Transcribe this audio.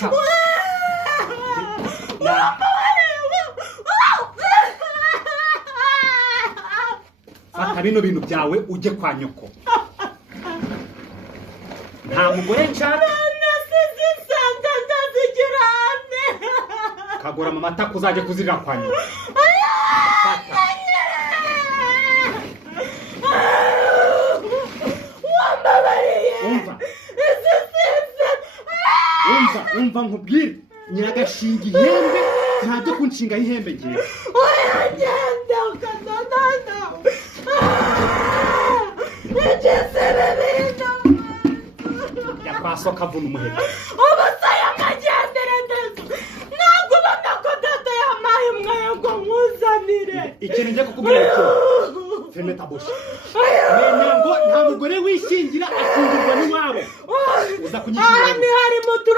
Fata. Fata bino bintu byawe ujye kwa nyoko. Nta mugore nshaka. Kagora mama takuzaje kuzirira kwa nyoko. Fata. Umva nkubwire nyiragashinga ihembe ntajya kunshinga ihembe ngiye. Oya nyenda ukanonana. Ejesere bino. Yakwasoka vuna umuheto. Ubusaya magendere ndezo. Nagubona ko data yamaye umwaya ngo nkuzanire. Ikintu ngiye kukubwira cyo. Femeta boshi. Ntabwo nta mugore wishingira akingirwa n'iwabo. Uza kunyishingira. Aha ni hari mutu